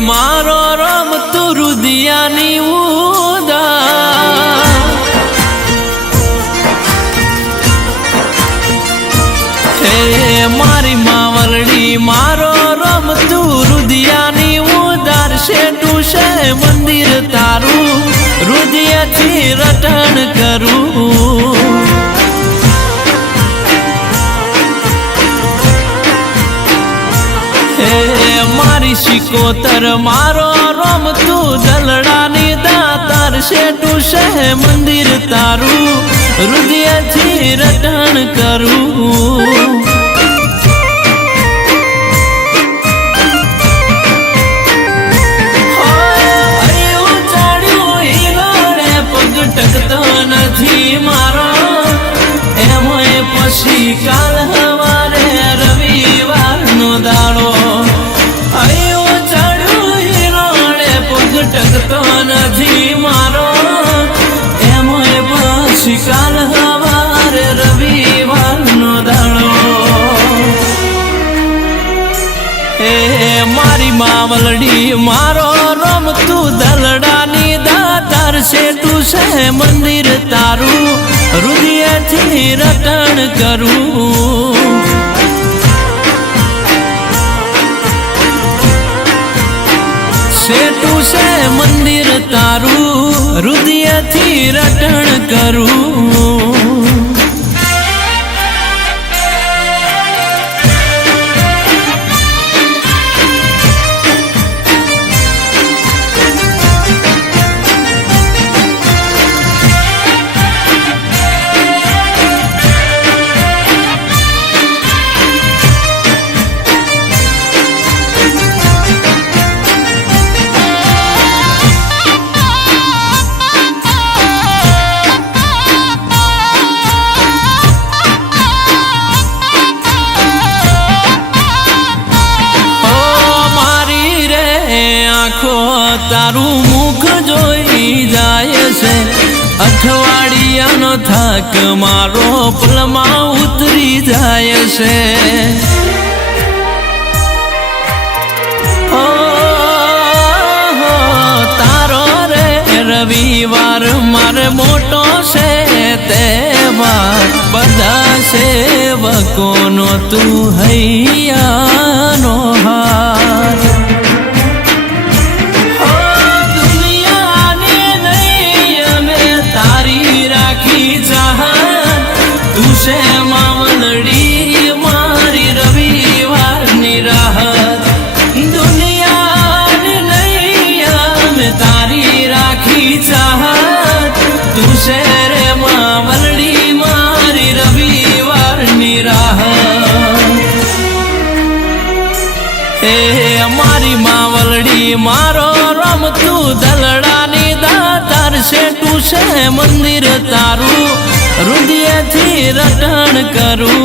मारो रम तू रुदियानी उदा हे मारी मावलड़ी मारो रम तू रुदियानी उदार शेटू शे मंदिर तारू रुदिया थी रटन करू मारी शिकोतर मारो रोम तू दलडानी दातार शेटू शे मंदिर तारू रुदिया थी रटन करू टकतो नहीं मारो एमोय पछी काल हवारे रविवार नो दाड़ो आयो चढ़ू हिरोड़े पग टकतो नहीं मारो एमोय पछी काल हवारे रविवार नो दाड़ो ए मारी मावलड़ी मारो रोम तू दलडानी दातार शेटू शे मंदिर तारू रुदिया थी रटन करू शेटू शे मंदिर तारू रुदिया थी रटन करू तारू मुख जोई जाए से अठवाडिया नो थाक मारो पलमा उतरी जाए से ओ तारो रे रविवार मारे मोटो से तेवार बदा सेवको नो तू हैया नो हार तुसे मावलड़ी मारी रविवार निराहत दुनिया नैया में तारी राखी चाहत तुसे रे मावलड़ी मारी रविवार निराहत ए मारी मावलड़ी मारो रम तू दलडानी दातार शेटू शे मंदिर तारू रुदिया थी रटन करू।